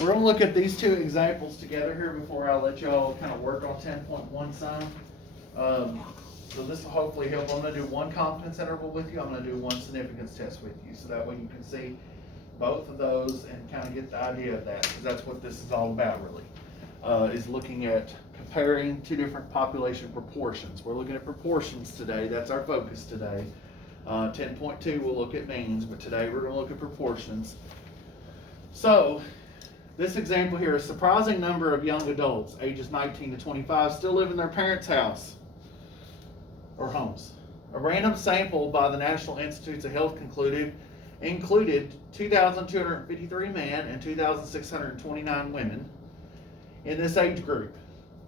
We're going to look at these two examples together here before I let y'all kind of work on 10.1 some. So this will hopefully help. I'm going to do one confidence interval with you. I'm going to do one significance test with you. So that way you can see both of those and kind of get the idea of that, because that's what this is all about really, is looking at comparing two different population proportions. We're looking at proportions today. That's our focus today. 10.2 we'll look at means, but today we're going to look at proportions. So this example here, a surprising number of young adults ages 19 to 25 still live in their parents' house or homes. A random sample by the National Institutes of Health included 2,253 men and 2,629 women in this age group.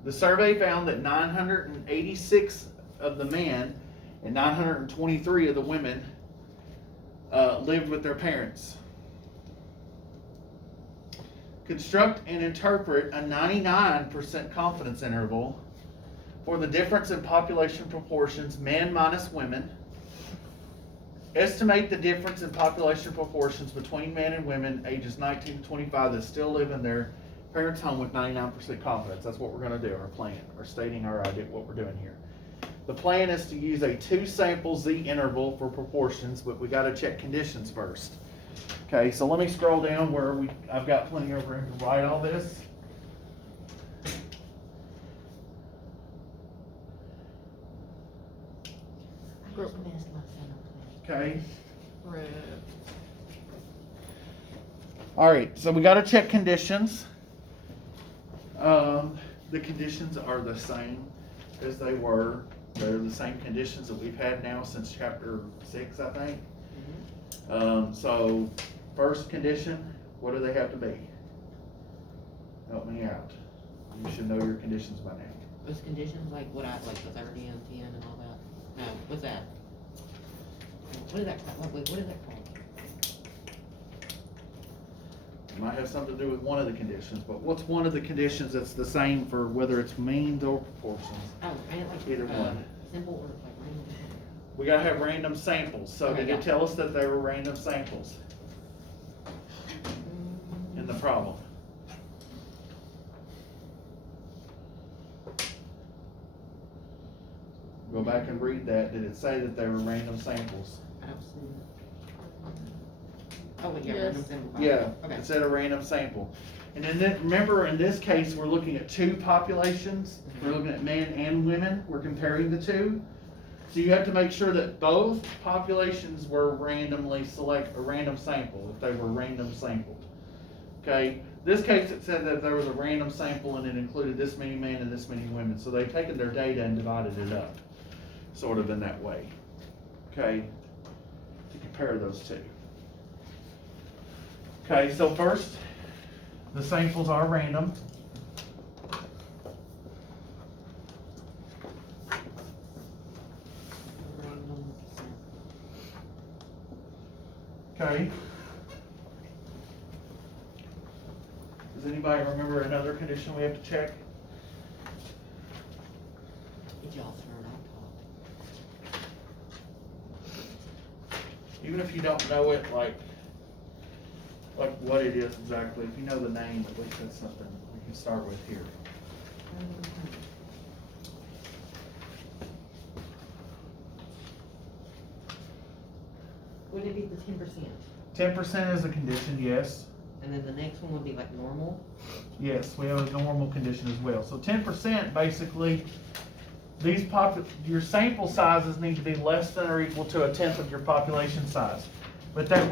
The survey found that 986 of the men and 923 of the women lived with their parents. Construct and interpret a 99% confidence interval for the difference in population proportions, men minus women. Estimate the difference in population proportions between men and women ages 19 to 25 that still live in their parents' home with 99% confidence. That's what we're going to do, our plan, or stating our idea, what we're doing here. The plan is to use a 2-sample Z interval for proportions, but we got to check conditions first. Okay, so let me scroll down where I've got plenty of room to write all this. Okay. Red. All right, so we got to check conditions. The conditions are the same as they were. They're the same conditions that we've had now since chapter 6, I think. So first condition, what do they have to be? Help me out. You should know your conditions by now. Those conditions, like what I, like the 30 and 10 and all that? No, what's that? What is that, what is that called? It might have something to do with one of the conditions, but what's one of the conditions that's the same for whether it's means or proportions? Oh, and like, Either one. simple or like random? We gotta have random samples. So Okay, did it gotcha. tell us that they were random samples in the problem? Go back and read that. Did it say that they were random samples? I don't see it. Oh, wait, yeah, Yes. random sample. Yeah, Okay. it said a random sample. And then remember, in this case, we're looking at two populations. We're looking at men and women. We're comparing the two. So you have to make sure that both populations were randomly select a random sample, if they were random sampled. Okay, this case it said that there was a random sample and it included this many men and this many women. So they've taken their data and divided it up, sort of in that way. Okay, to compare those two. Okay, so first, the samples are random. Random sample. Okay. Does anybody remember another condition we have to check? Did y'all turn out? Even if you don't know it, like what it is exactly, if you know the name, at least that's something we can start with here. Would it be the 10%? 10% is a condition, yes. And then the next one would be like normal? Yes, we have a normal condition as well. So 10% basically, your sample sizes need to be less than or equal to 1/10 of your population size. But that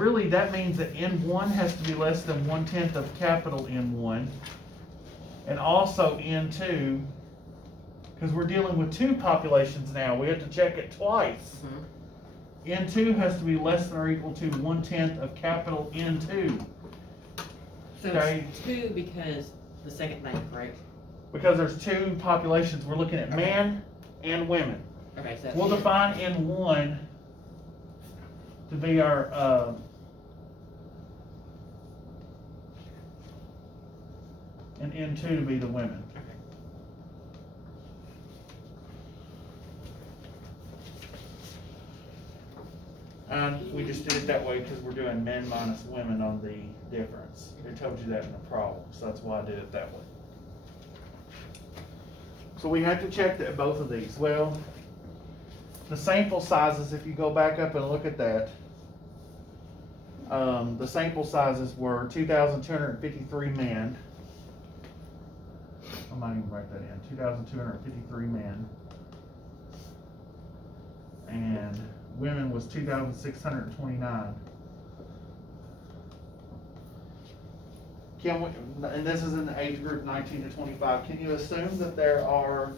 means that N1 has to be less than 1/10 of capital N1. And also N2, because we're dealing with two populations now, we have to check it twice. N2 has to be less than or equal to 1/10 of capital N2. So Okay. it's 2 because the second thing, right? Because there's two populations, we're looking at Okay. men and women. Okay, so that's We'll 10. define N1 to be our, and N2 to be the women. Okay. And We just did it that way because we're doing men minus women on the difference. It told you that in the problem, so that's why I did it that way. So we have to check that both of these. Well, the sample sizes, if you go back up and look at that, the sample sizes were 2,253 men. I might even write that in, 2,253 men. And women was 2,629. Can we, and this is in the age group 19 to 25, can you assume that there are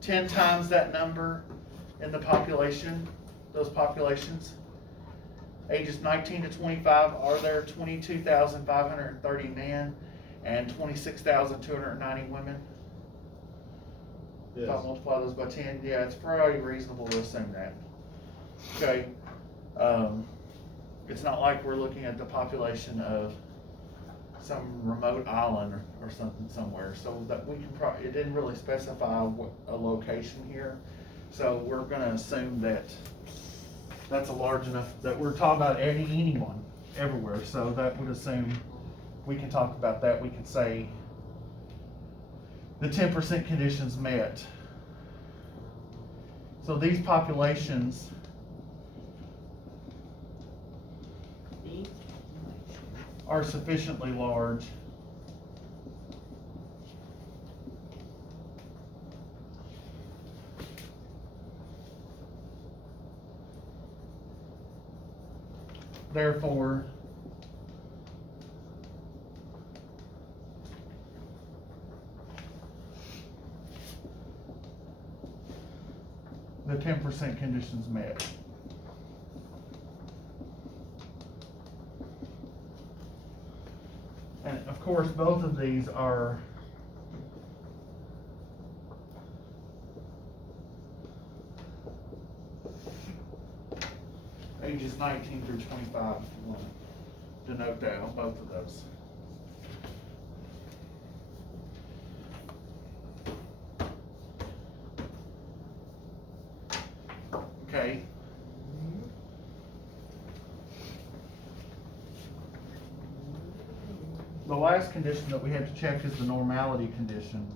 10 times that number in the population, those populations? Ages 19 to 25, are there 22,530 men and 26,290 women? If I Yes. multiply those by 10, yeah, it's probably reasonable to assume that. Okay, it's not like we're looking at the population of some remote island or something somewhere, so that we can probably, it didn't really specify what a location here, so we're gonna assume that that's a large enough, that we're talking about anyone, everywhere, so that would assume, we can talk about that, we could say the 10% conditions met. So these populations are sufficiently large therefore the 10% conditions met. And of course, both of these are ages 19 through 25, if you want to denote that on both of those. Okay. The last condition that we have to check is the normality condition.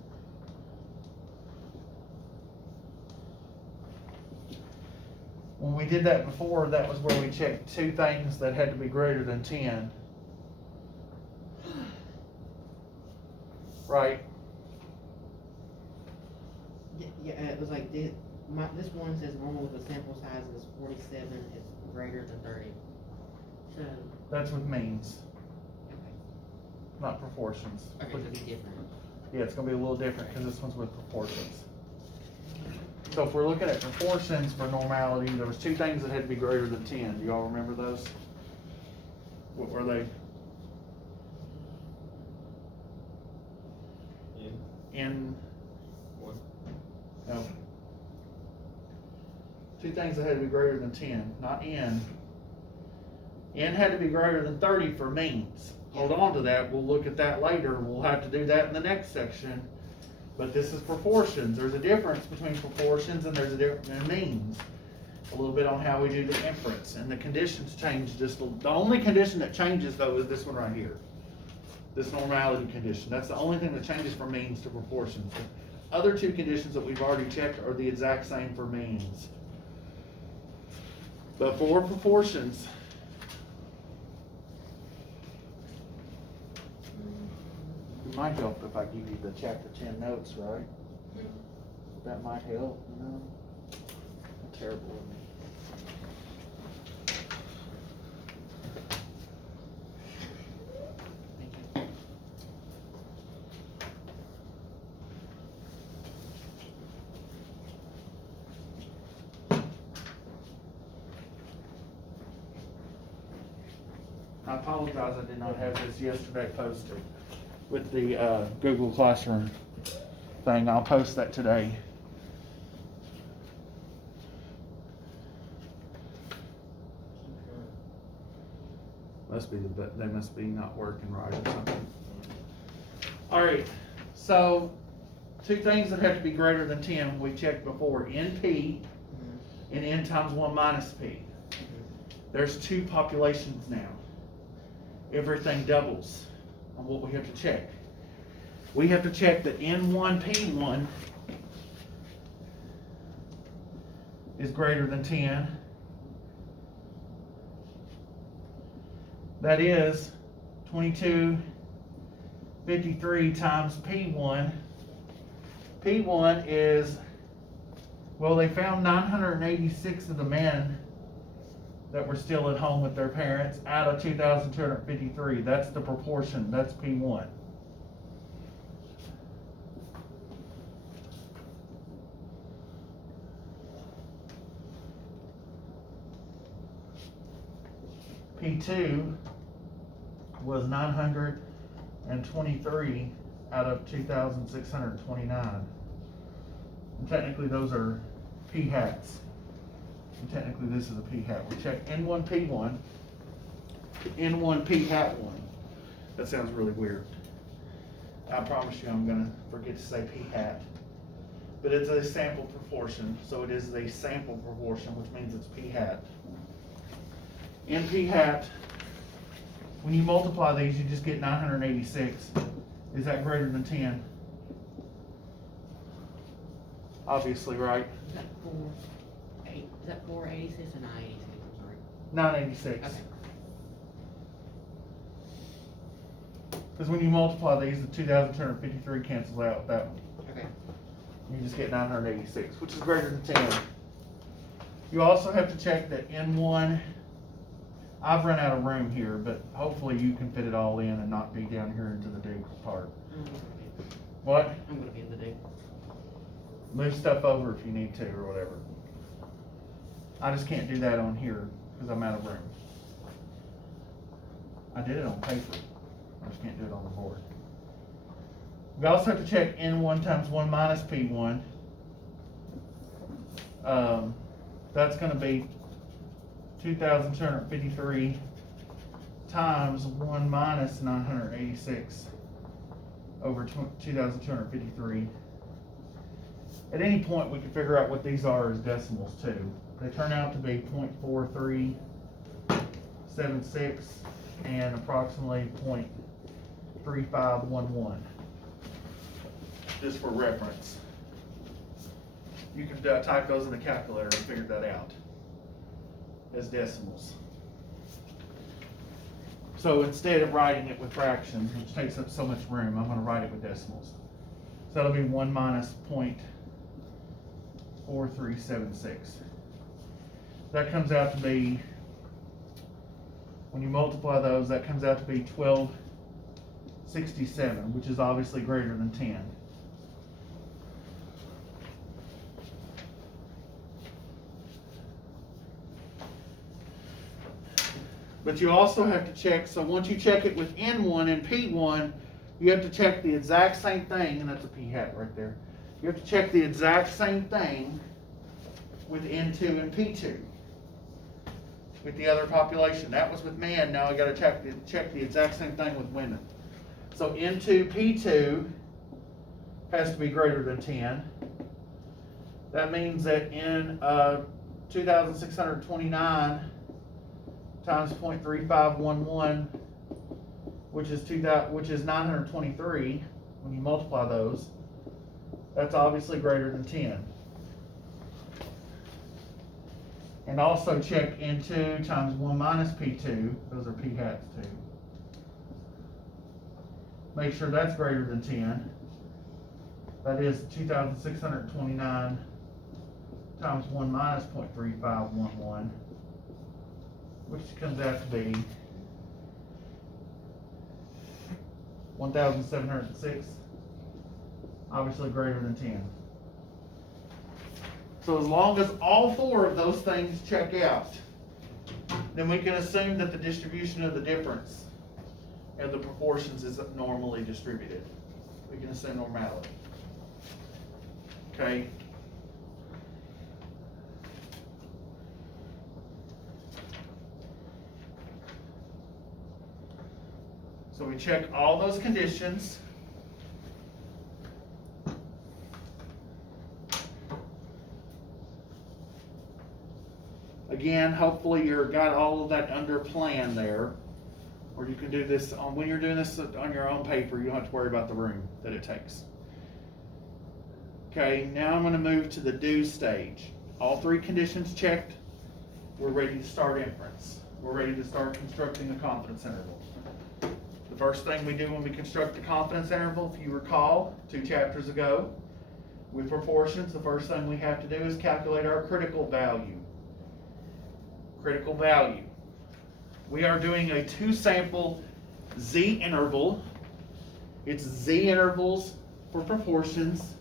When we did that before, that was where we checked two things that had to be greater than 10. Right? Yeah, it was like this one says normal with a sample size is 47 is greater than 30. So, That's with means, not proportions. okay, so it'd be different. Yeah, it's gonna be a little different because this one's with proportions. So if we're looking at proportions for normality, there was two things that had to be greater than 10. Do y'all remember those? What were they? In What? no. Two things that had to be greater than 10, not n. N had to be greater than 30 for means. Hold on to that, we'll look at that later, we'll have to do that in the next section. But this is proportions, there's a difference between proportions and there's a difference in means. A little bit on how we do the inference, and the conditions change just, the only condition that changes though is this one right here. This normality condition, that's the only thing that changes from means to proportions. The other two conditions that we've already checked are the exact same for means. But for proportions, it might help if I give you the chapter 10 notes, right? That might help, you know? I'm terrible with me. Thank you. I apologize, I did not have this yesterday posted with the Google Classroom thing. I'll post that today. Must be they must be not working right or something. All right, so two things that have to be greater than 10 we checked before: NP and N times 1 minus P. There's two populations now. Everything doubles on what we have to check. We have to check that N1P1 is greater than 10. That is 2253 times P1. P1 is, well, they found 986 of the men that were still at home with their parents out of 2,253. That's the proportion. That's P1. P2 was 923 out of 2,629. And technically those are P hats. And technically this is a P hat. We check N1P1, N1P hat 1. That sounds really weird. I promise you I'm gonna forget to say P hat. But it's a sample proportion, so it is a sample proportion, which means it's P hat. NP hat, when you multiply these, you just get 986. Is that greater than 10? Obviously, right? Is that 486 or 986? I'm sorry. 986. Okay. Because when you multiply these, the 2,253 cancels out with that one. Okay. You just get 986, which is greater than 10. You also have to check that N1, I've run out of room here, but hopefully you can fit it all in and not be down here into the Duke part. What? I'm gonna be in the Duke. Move stuff over if you need to or whatever. I just can't do that on here because I'm out of room. I did it on paper. I just can't do it on the board. We also have to check N1 times 1 minus P1. That's going to be 2,253 times 1 minus 986 over 2,253. At any point, we can figure out what these are as decimals too. They turn out to be 0.4376 and approximately 0.3511. Just for reference. You can type those in the calculator and figure that out as decimals. So instead of writing it with fractions, which takes up so much room, I'm going to write it with decimals. So that'll be 1 minus 0.4376. That comes out to be, when you multiply those, that comes out to be 1267, which is obviously greater than 10. But you also have to check, so once you check it with N1 and P1, you have to check the exact same thing, and that's a P hat right there. You have to check the exact same thing with N2 and P2. With the other population. That was with men, now I gotta check the exact same thing with women. So N2, P2 has to be greater than 10. That means that in 2,629 times 0.3511, which is 923, when you multiply those, that's obviously greater than 10. And also check N2 times 1 minus P2, those are P hats too. Make sure that's greater than 10. That is 2,629 times 1 minus 0.3511, which comes out to be 1,706, obviously greater than 10. So as long as all four of those things check out, then we can assume that the distribution of the difference and the proportions is normally distributed. We can assume normality. Okay? So we check all those conditions. again, hopefully you're got all of that under plan there. Or you can do this on, when you're doing this on your own paper, you don't have to worry about the room that it takes. Okay, now I'm gonna move to the do stage. All three conditions checked. We're ready to start inference. We're ready to start constructing a confidence interval. The first thing we do when we construct the confidence interval, if you recall, 2 chapters ago, with proportions, the first thing we have to do is calculate our critical value. Critical value. We are doing a 2-sample Z interval. It's Z intervals for proportions.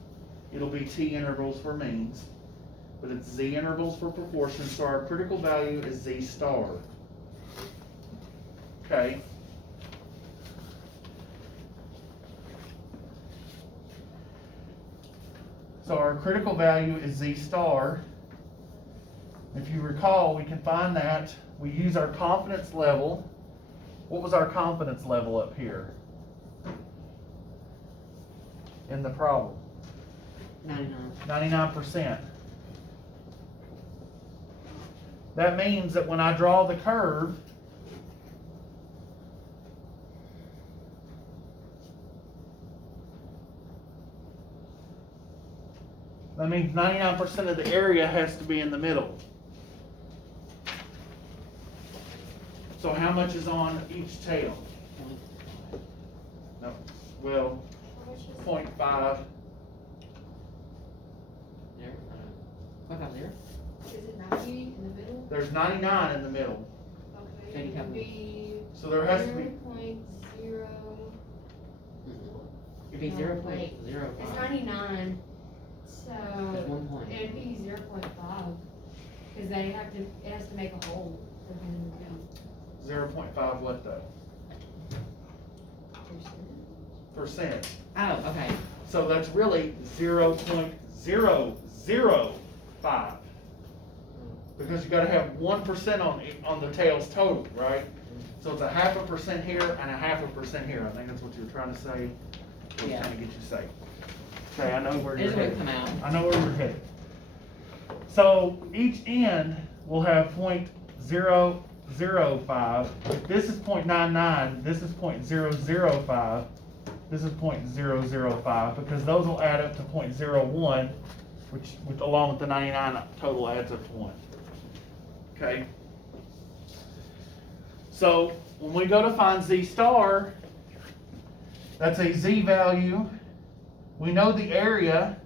It'll be T intervals for means. But it's Z intervals for proportions, so our critical value is Z star. Okay. So our critical value is Z star. If you recall, we can find that. We use our confidence level. What was our confidence level up here in the problem? 99%. That means that when I draw the curve, that means 99% of the area has to be in the middle. So how much is on each tail? No, well, 0.5. There, 0.5 there. Is it 90 in the middle? There's 99 in the middle. Okay, Then you it have would be So there has to be, 0.0. It'd be No, 0.05. wait. It's 99, so That's 1 point. it'd be 0.5, because they have to, it has to make a hole for them to count. 0.5 what though? Percent. Oh, okay. So that's really 0.005. Because you gotta have 1% on the tails total, right? So it's 0.5% here and 0.5% here. I think that's what you're trying to say. What Yeah. I'm trying to get you to say. Okay, I know where you're This would headed. come out. I know where you're headed. So each end will have 0.005. If this is 0.99, this is 0.005, this is 0.005, because those will add up to 0.01, which along with the 99 total adds up to 1. Okay? So when we go to find Z star, that's a Z value. We know the area.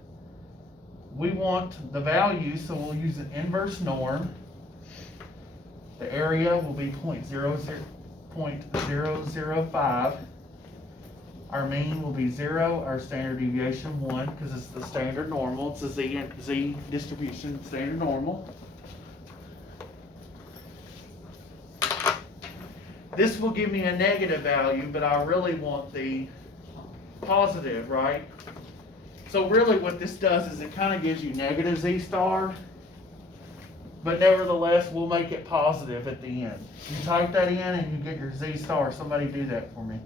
We want the value, so we'll use an inverse norm. The area will be 0.005. Our mean will be 0, our standard deviation 1, because it's the standard normal. It's a Z distribution, standard normal. This will give me a negative value, but I really want the positive, right? So really what this does is it kind of gives you negative Z star, but nevertheless, we'll make it positive at the end. You type that in and you get your Z star. Somebody do that for me.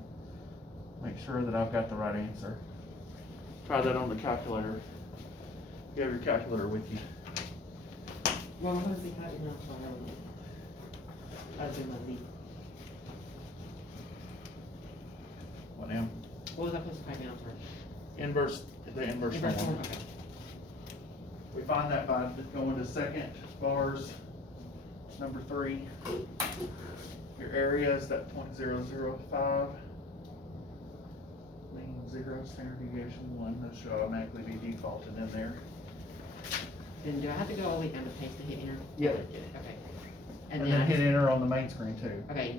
Make sure that I've got the right answer. Try that on the calculator. You have your calculator with you. Well, what was the typing out for? I'd do my Z. What now? What was I supposed to type out for? The inverse Inverse norm. form, okay. We find that by going to second bars, number 3. Your area is that 0.005. Mean 0, standard deviation 1. That should automatically be defaulted in there. Then do I have to go all the way down to paste to hit enter? Yep. Okay. And then then I hit just- enter on the main screen too. Okay,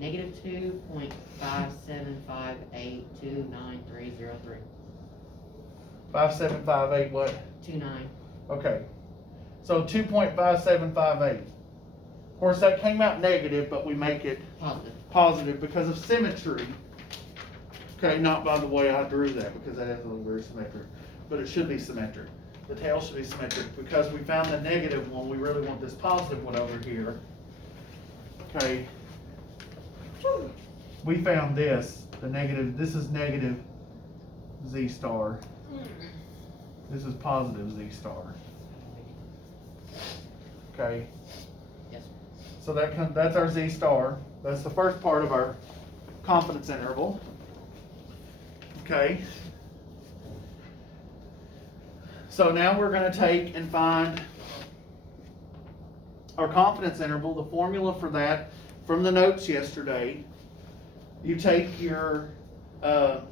-2.57582930 5758 what? 29. Okay. So 2.5758. Of course, that came out negative, but we make it Positive. positive because of symmetry. Okay, not by the way I drew that, because that is a little very symmetric, but it should be symmetric. The tail should be symmetric because we found the negative one. We really want this positive one over here. Okay. We found this, the negative, this is negative Z star. This is positive Z star. Okay. Yes. So that's our Z star. That's the first part of our confidence interval. Okay. So now we're going to take and find our confidence interval, the formula for that from the notes yesterday. You take your, if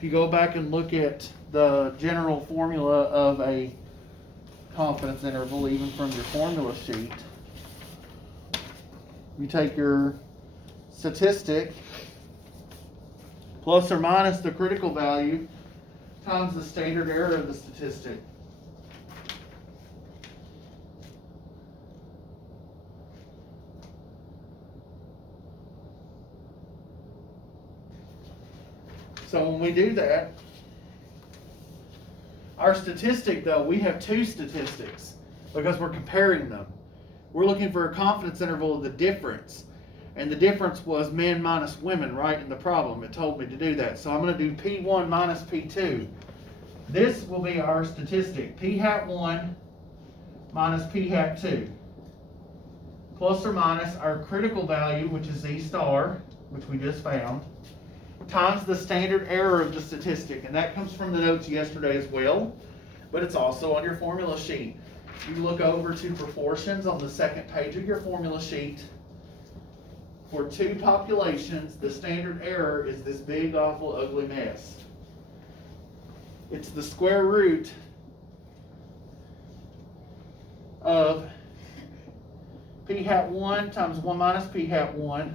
you go back and look at the general formula of a confidence interval, even from your formula sheet, you take your statistic plus or minus the critical value times the standard error of the statistic. So when we do that, our statistic though, we have two statistics because we're comparing them. We're looking for a confidence interval of the difference. And the difference was men minus women, right, in the problem. It told me to do that. So I'm going to do P1 minus P2. This will be our statistic. P hat 1 minus P hat 2. Plus or minus our critical value, which is Z star, which we just found, times the standard error of the statistic. And that comes from the notes yesterday as well, but it's also on your formula sheet. You look over to proportions on the second page of your formula sheet. For two populations, the standard error is this big, awful, ugly mess. It's the square root of P hat 1 times 1 minus P hat 1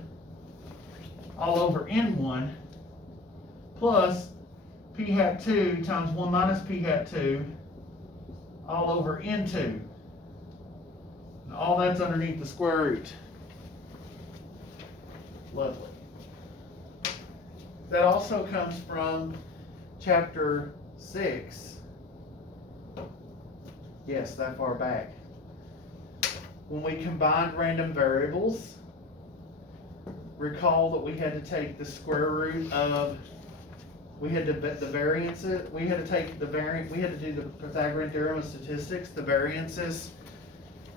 all over N1 plus P hat 2 times 1 minus P hat 2 all over N2. And all that's underneath the square root. Lovely. That also comes from chapter 6. Yes, that far back. When we combined random variables, recall that we had to take the square root of, we had to the variances, we had to take the variant, we had to do the Pythagorean theorem of statistics, the variances.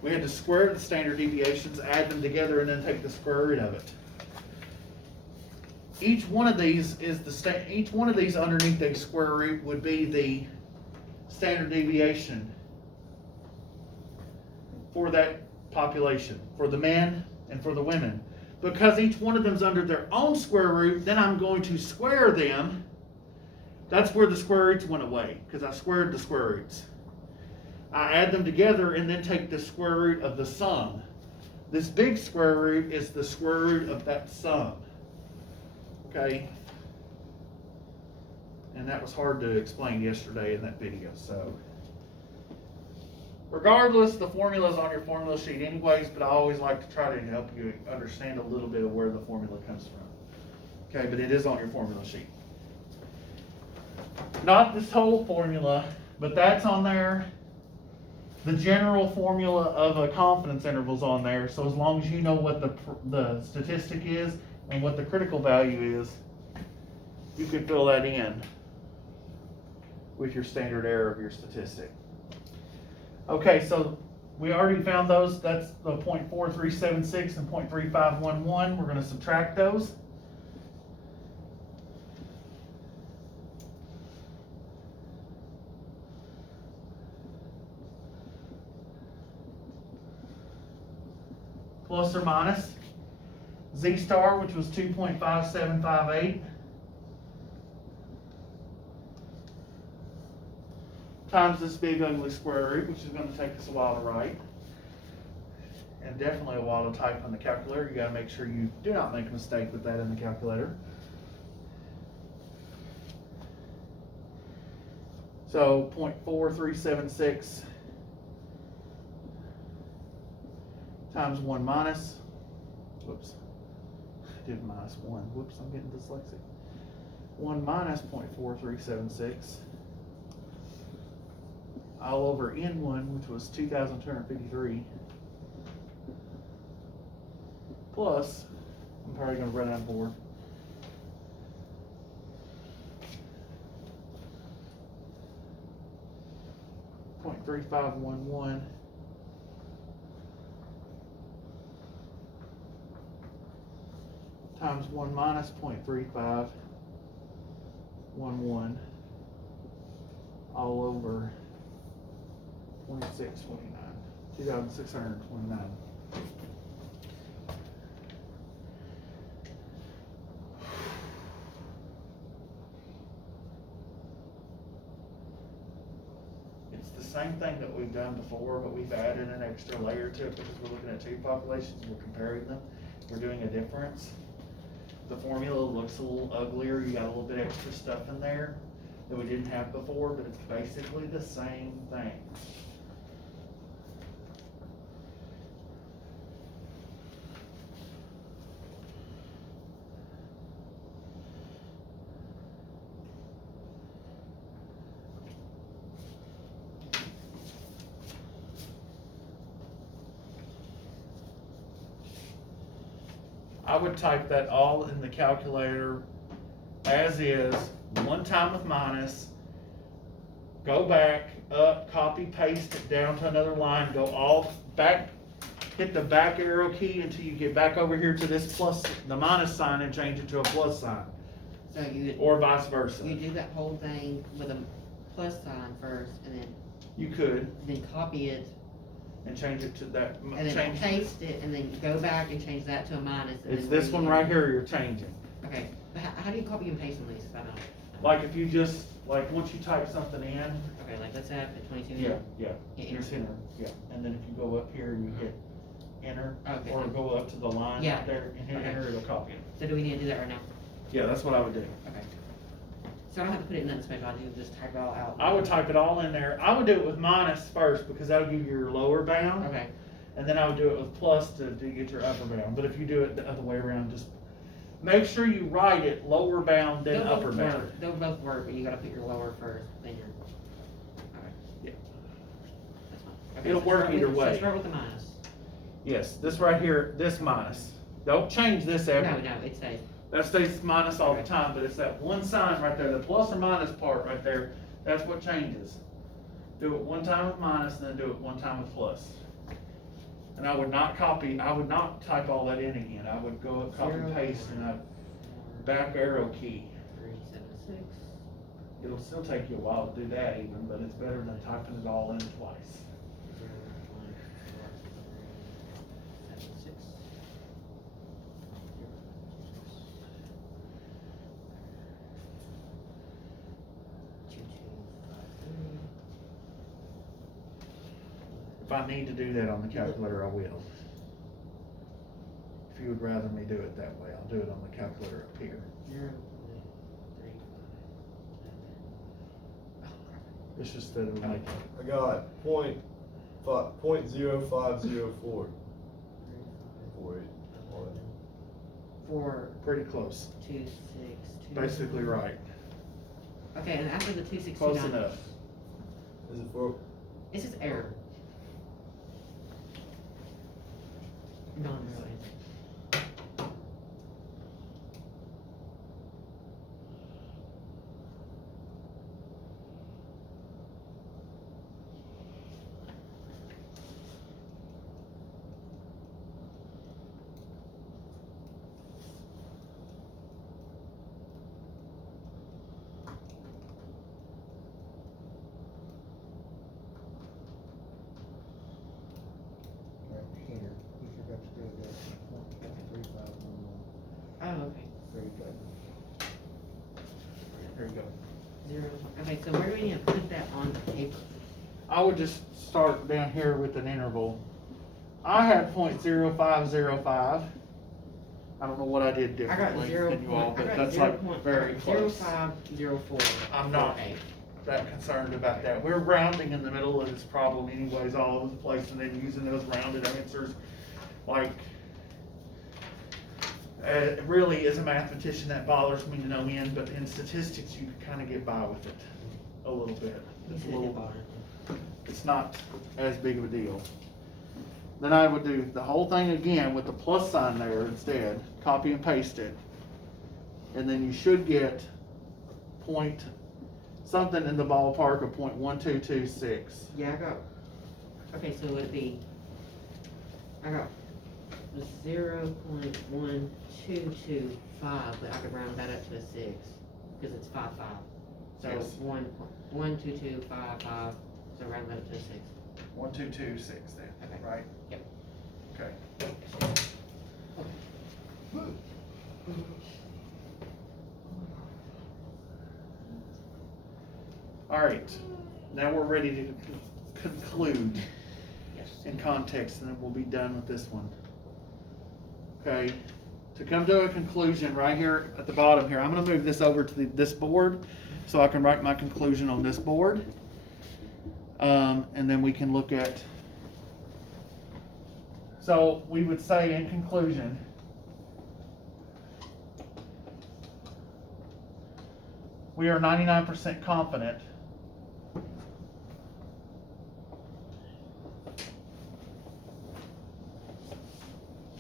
We had to square the standard deviations, add them together, and then take the square root of it. Each one of these is each one of these underneath a square root would be the standard deviation for that population, for the men and for the women. Because each one of them is under their own square root, then I'm going to square them. That's where the square roots went away, because I squared the square roots. I add them together and then take the square root of the sum. This big square root is the square root of that sum. Okay? And that was hard to explain yesterday in that video, so. Regardless, the formula is on your formula sheet anyways, but I always like to try to help you understand a little bit of where the formula comes from. Okay, but it is on your formula sheet. Not this whole formula, but that's on there. The general formula of a confidence interval is on there, so as long as you know what the statistic is and what the critical value is, you can fill that in with your standard error of your statistic. Okay, so we already found those. That's the 0.4376 and 0.3511. We're going to subtract those. Plus or minus Z star, which was 2.5758, times this big ugly square root, which is going to take us a while to write, and definitely a while to type on the calculator. You got to make sure you do not make a mistake with that in the calculator. So 0.4376 times 1 minus, whoops, I did minus 1, whoops, I'm getting dyslexic. 1 minus 0.4376 all over N1, which was 2,253, plus, I'm probably going to run out of board, .3511 times 1 minus 0.3511 all over 2,629. It's the same thing that we've done before, but we've added an extra layer to it because we're looking at two populations, we're comparing them, we're doing a difference. The formula looks a little uglier, you got a little bit extra stuff in there that we didn't have before, but it's basically the same thing. I would type that all in the calculator as is, one time with minus, go back up, copy, paste it down to another line, go all back, hit the back arrow key until you get back over here to this plus, the minus sign, and change it to a plus sign, So you, or vice versa. you do that whole thing with a plus sign first, and You could, then copy it, and change it to that, and then change, paste it, and then go back and change that to a minus. And it's then this read one it. right here you're changing. Okay, but how do you copy and paste on these? I don't. Like if you just, like once you type something in, Okay, like let's add the 22. yeah, Hit here's enter. enter, yeah, and then if you go up here, you hit enter, Okay. or go up to the line Yeah. right there and hit Okay. enter, it'll copy it. So do we need to do that right now? Yeah, that's what I would do. Okay. So I don't have to put it in nothing special, I do just type it all out. I would type it all in there. I would do it with minus first because that'll give you your lower bound. Okay, And then I would do it with plus to get your upper bound. But if you do it the other way around, just make sure you write it lower bound then they'll upper both bound. work, they'll both work, but you gotta put your lower first, then your, okay. Yeah. That's fine. Okay, It'll so work start with- either way. So start with the minus. Yes, this right here, this minus. Don't change this ever. No, it stays. That stays minus all the Okay. time, but it's that one sign right there, the plus or minus part right there, that's what changes. Do it one time with minus, and then do it one time with plus. And I would not copy, I would not type all that in again, I would go up, copy, Zero, paste, and a four, back arrow key. 376. It'll still take you a while to do that even, but it's better than typing it all in twice. 0, 1, 4, 3, 7, 6. 2, 2, 5, 3. If I need to do that on the calculator, I will. If you would rather me do it that way, I'll do it on the calculator up here. 0, 3, 5. It's just that it'll make, I got .0504. 4, pretty close, 2, 6, 2. basically right, Okay, and after the 269. close enough. Is it for? It says error. Non-real answer. Right here, you forgot to do that, 3511, Oh, okay. there you go. There you go. 0. Okay, so where do we need to put that on the paper? I would just start down here with an interval. I had .0505. I don't know what I did I got differently 0. than you all, I but got that's 0. like very close. 0504. I'm not 48. that concerned about that. We're rounding in the middle of this problem anyways, all over the place, and then using those rounded answers. Like, it really, as a mathematician, that bothers me to no end, but in statistics, you can kind of get by with it a little bit. It's a little, it's not as big of a deal. Then I would do the whole thing again with the plus sign there instead, copy and paste it. And then you should get point something in the ballpark of .1226. Yeah, I got. Okay, so would it be? I got 0.1225, but I could round that up to a 6, because it's 5, 5. So Yes. 1.12255, so round that up to a 6. 1226 then, Okay. right? Yep. Okay. All right, now we're ready to conclude Yes. in context, and then we'll be done with this one. Okay, to come to a conclusion right here at the bottom here, I'm gonna move this over to this board so I can write my conclusion on this board. And then we can look at, so we would say in conclusion, we are 99% confident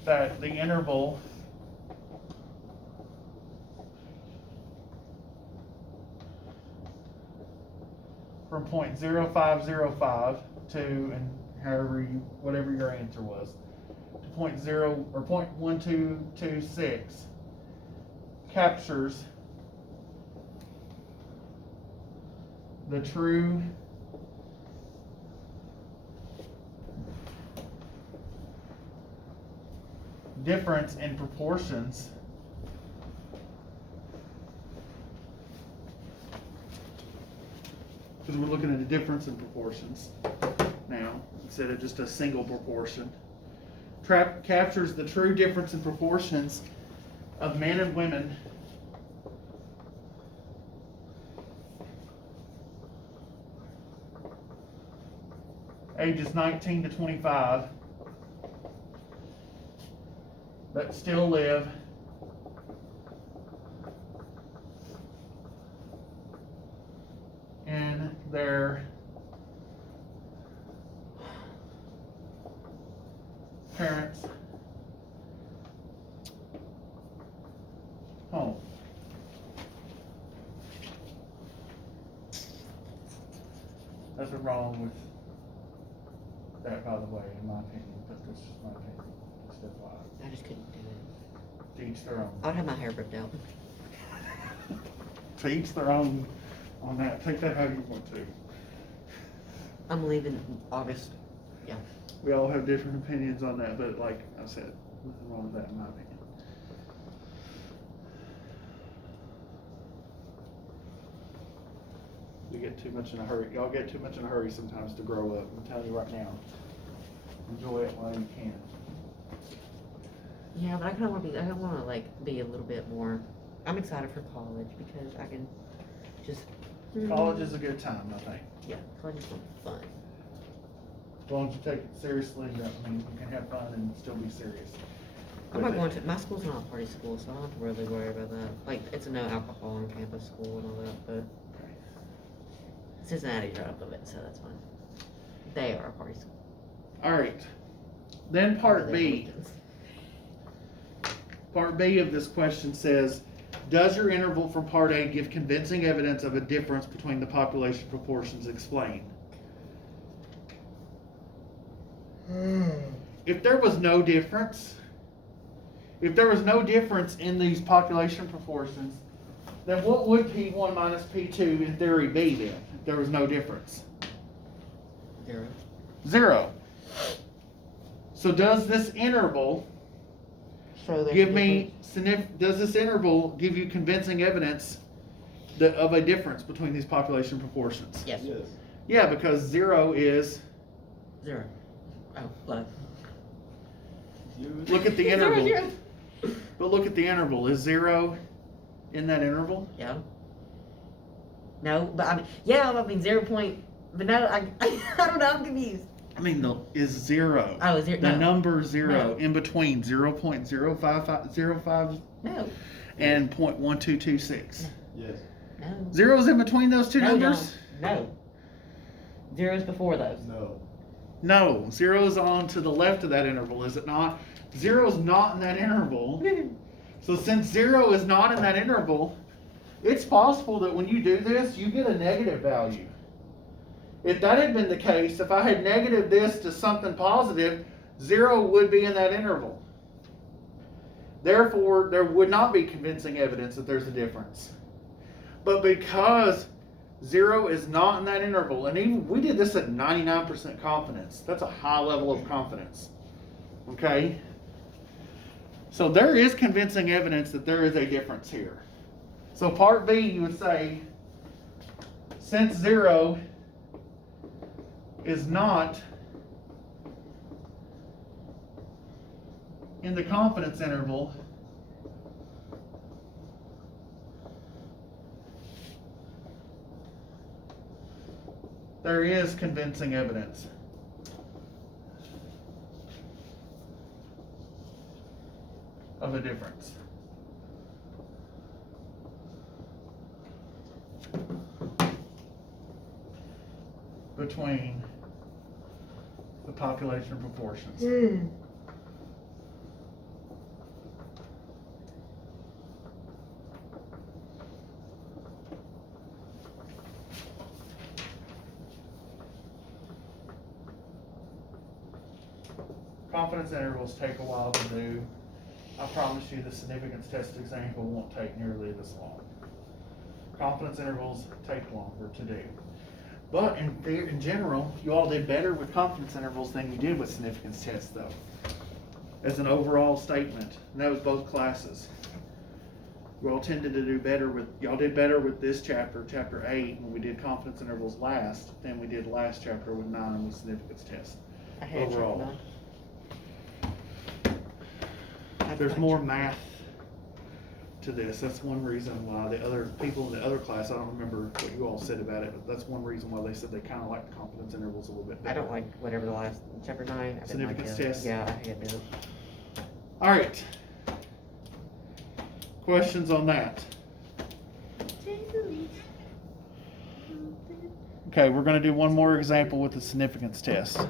that the interval from 0.0505 to, and however you, whatever your answer was, to 0.0 or 0.1226 captures the true difference in proportions because we're looking at a difference in proportions now instead of just a single proportion. Captures the true difference in proportions of men and women ages 19 to 25 that still live in their parents' home. Nothing wrong with that, by the way, in my opinion, but that's just my opinion. Just FYI. I just couldn't do it. To each their own. I would have my hair ripped out. To each their own on that. Take that how you want to. I'm leaving August. Yeah. We all have different opinions on that, but like I said, nothing wrong with that in my opinion. We get too much in a hurry. Y'all get too much in a hurry sometimes to grow up. I'm telling you right now. Enjoy it while you can. Yeah, but I kinda wanna like be a little bit more, I'm excited for college because I can just. College is a good time, I think. Yeah, college is fun. As long as you take it seriously, I mean, you can have fun and still be serious. I'm not with going it. to, my school's not a party school, so I don't have to really worry about that. Like, it's a no alcohol on campus school and all that, but Okay. Cincinnati's right up of it, so that's fine. They are a party school. All right. Then part They're B. Hastings. Part B of this question says, does your interval from part A give convincing evidence of a difference between the population proportions explained? If there was no difference, in these population proportions, then what would P1 minus P2 in theory be then, if there was no difference? 0. 0. So does this interval So there's give a me, does this interval give you convincing evidence of a difference between these population proportions? Yes. Yes. Yeah, because 0 is, 0. Oh, love. look at the interval. But look at the interval. Is 0 in that interval? Yeah. No, but I mean, yeah, I mean 0 point, but no, I don't know, I'm confused. I mean, is 0. Oh, 0, The no. number 0 No. in between 0.05 No. and 0.1226. Yes. No. 0's in between those two No, numbers? No. 0's before those. No. No, 0's on to the left of that interval, is it not? 0's not in that interval. So since 0 is not in that interval, it's possible that when you do this, you get a negative value. If that had been the case, if I had negative this to something positive, 0 would be in that interval. Therefore, there would not be convincing evidence that there's a difference. But because 0 is not in that interval, and even we did this at 99% confidence. That's a high level of confidence. Okay? So there is convincing evidence that there is a difference here. So part B, you would say, since 0 is not in the confidence interval, there is convincing evidence. Of a difference. Between the population proportions. Confidence intervals take a while to do. I promise you the significance test example won't take nearly this long. Confidence intervals take longer to do. But in general, you all did better with confidence intervals than you did with significance tests though. As an overall statement, and that was both classes. You all tended to do better with, y'all did better with this chapter, chapter 8, when we did confidence intervals last, than we did last chapter with 9 with significance tests. I had Overall. trouble. There's more math to this. That's one reason why the other people in the other class, I don't remember what you all said about it, but that's one reason why they said they kind of like the confidence intervals a little bit I better. don't like whatever the last, chapter 9. I didn't like Significance it. test? Yeah, I hated it. All right. Questions on that? Okay, we're going to do one more example with the significance test.